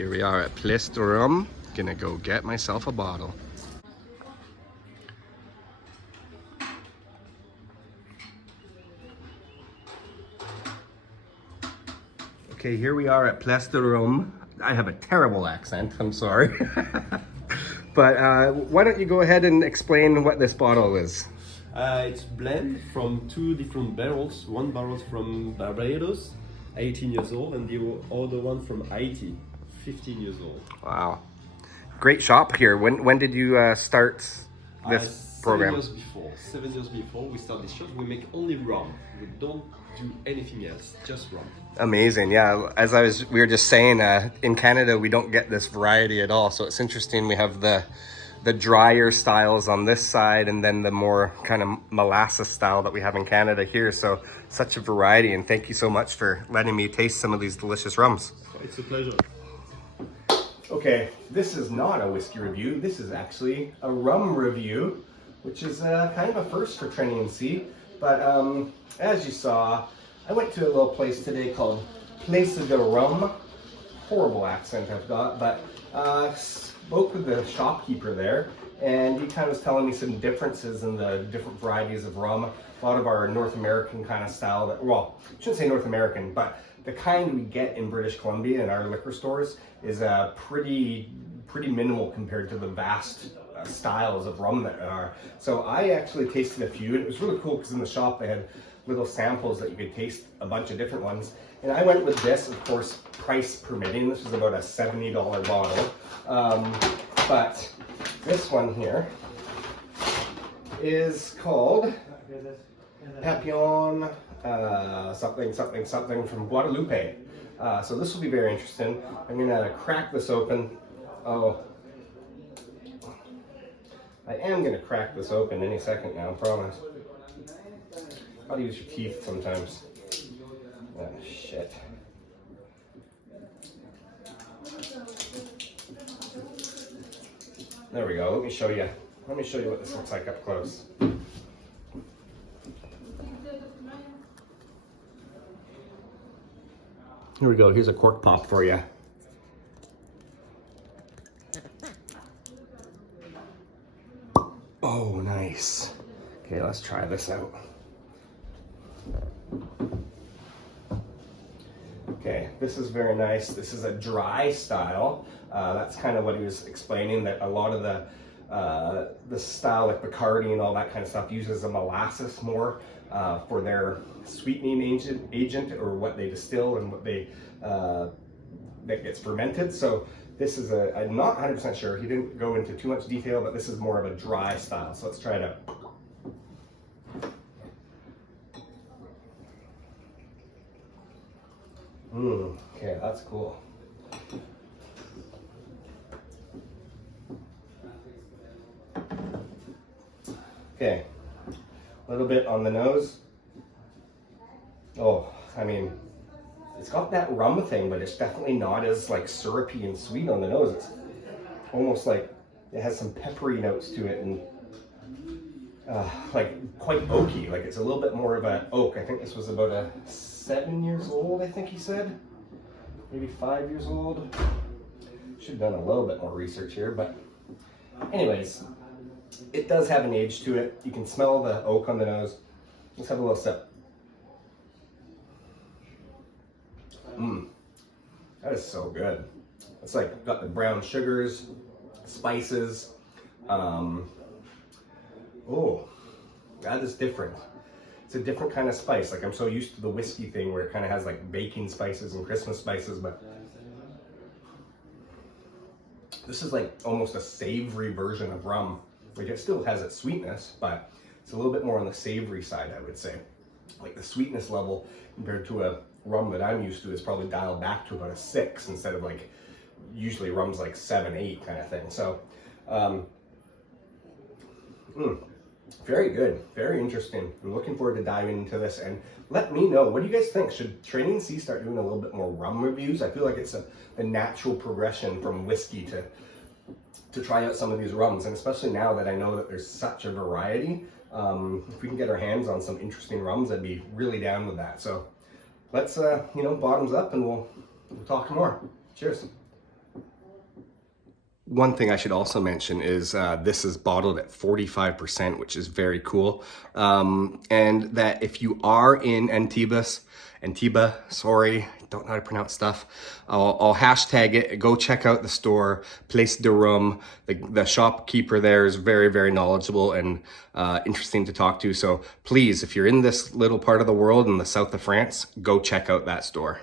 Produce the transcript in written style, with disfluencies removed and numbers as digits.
Here we are at Place Du Rhum. Gonna go get myself a bottle. Okay, here we are at Place Du Rhum. I have a terrible accent, I'm sorry. But why don't you go ahead and explain what this bottle is? It's blend from two different barrels. One barrel from Barbados, 18 years old, and the other one from Haiti, 15 years old. Wow. Great shop here. When did you start this program? 7 years before we start this shop, we make only rum. We don't do anything else, just rum. Amazing, yeah. We were just saying, in Canada we don't get this variety at all. So it's interesting. We have the drier styles on this side, and then the more kind of molasses style that we have in Canada here. So such a variety, and thank you so much for letting me taste some of these delicious rums. It's a pleasure. Okay, this is not a whiskey review. This is actually a rum review, which is kind of a first for Trenny and C. But as you saw, I went to a little place today called Place Du Rhum. Horrible accent I've got, but spoke with the shopkeeper there, and he kind of was telling me some differences in the different varieties of rum. A lot of our North American kind of style, well, I shouldn't say North American, but the kind we get in British Columbia in our liquor stores is pretty minimal compared to the vast styles of rum that are. So I actually tasted a few, and it was really cool because in the shop they had little samples that you could taste a bunch of different ones. And I went with this, of course, price permitting. This was about a $70 bottle. But this one here is called Papillon something from Guadeloupe. So this will be very interesting. I'm gonna crack this open. Oh, I am gonna crack this open any second now, I promise. Gotta use your teeth sometimes. Oh, shit. There we go. Let me show you what this looks like up close. Here we go. Here's a cork pop for you. Oh, nice. Okay, let's try this out. Okay, this is very nice. This is a dry style. That's kind of what he was explaining, that a lot of the style like Bacardi and all that kind of stuff uses a molasses more for their sweetening agent or what they distill and what they that gets fermented. So this is I'm not 100% sure. He didn't go into too much detail, but this is more of a dry style. So let's try it out. Okay, that's cool. Okay, a little bit on the nose. Oh, I mean, it's got that rum thing, but it's definitely not as like syrupy and sweet on the nose. It's almost like it has some peppery notes to it, and like quite oaky. Like it's a little bit more of an oak. I think this was about a 7 years old, I think he said. Maybe 5 years old. Should have done a little bit more research here, but anyways, it does have an age to it. You can smell the oak on the nose. Let's have a little sip. That is so good. It's like got the brown sugars, spices. Oh, that is different. It's a different kind of spice. Like I'm so used to the whiskey thing where it kind of has like baking spices and Christmas spices, but this is like almost a savory version of rum. Like it still has its sweetness, but it's a little bit more on the savory side, I would say. Like the sweetness level compared to a rum that I'm used to is probably dialed back to about a 6 instead of like usually rum's like 7, 8 kind of thing. So very good, very interesting. I'm looking forward to diving into this, and let me know, what do you guys think? Should Trenny and C start doing a little bit more rum reviews? I feel like it's the natural progression from whiskey to try out some of these rums, and especially now that I know that there's such a variety, if we can get our hands on some interesting rums, I'd be really down with that. So let's bottoms up, and we'll talk more. Cheers. one thing I should also mention is this is bottled at 45%, which is very cool. And that if you are in Antiba, sorry, don't know how to pronounce stuff. I'll hashtag it. Go check out the store, Place Du Rhum. The shopkeeper there is very, very knowledgeable and interesting to talk to. So please, if you're in this little part of the world in the south of France, go check out that store.